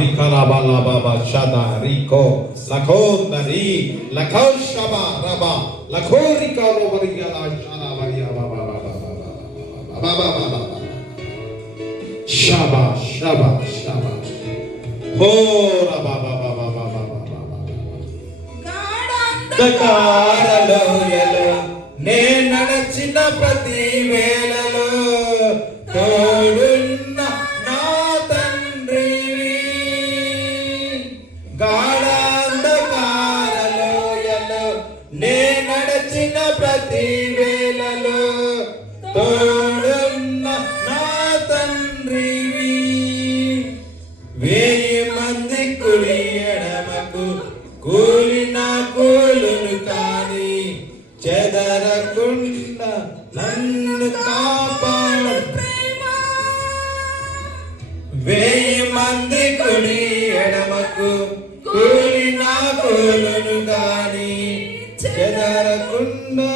రికలా బాలా బాబా షదా రికో లఖోందరి లఖో షబా రబా లఖో రికలో వరియలా షరా వరియా బాబా బాబా బాబా షబా షబా షబా హో రబా బాబా బాబా బాబా గాఢంధకారలో నే నడచిన ప్రతి వేళలో తోడున్న నా తండ్రివి గాఢంధకారలోయలో నే నడచిన ప్రతి వేళలో తోడున్న నా తండ్రివి 1000 మంది కుడి ఎడమకు కూలిన కూలును కాని చెదరకుండా నన్ను కాపాడు ప్రేమ 1000 మంది కుడి ఎడమకు కూలిన కూలును కాని చెదరకుండా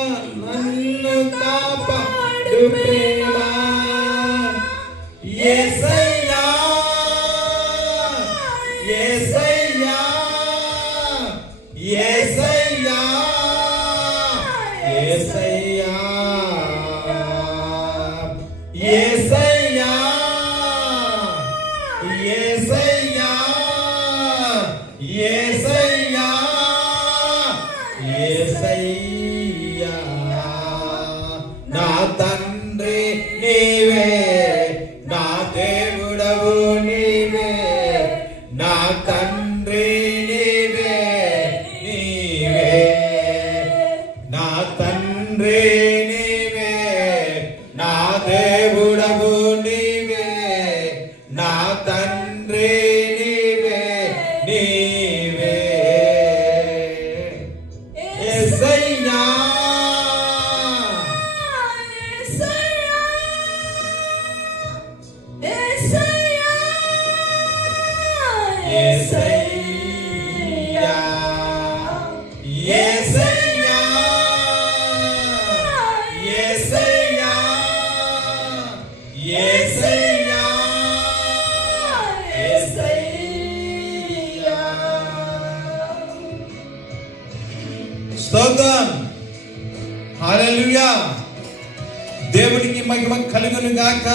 నన్ను కాపాడు ప్రేమ యేసయ్యా యేసయ్యా యేసయ్యా యేసయ్యా యేసయ్యా యేసయ్యా యేసయ్యా యేసయ్యా నా తండ్రి నీవే నా దేవుడవు నీవే నా తండ్రి నీవే నీవే నా తండ్రి నీవే నా దేవుడవు నీవే నా తండ్రి నీవే నీవే యేసయ్యా యేసయ్యా యేసయ్యా యేసయ్యా యేసయ్యా యేసయ్యా స్తోత్రం హల్లెలూయా దేవునికి మహిమ కలుగును గాక.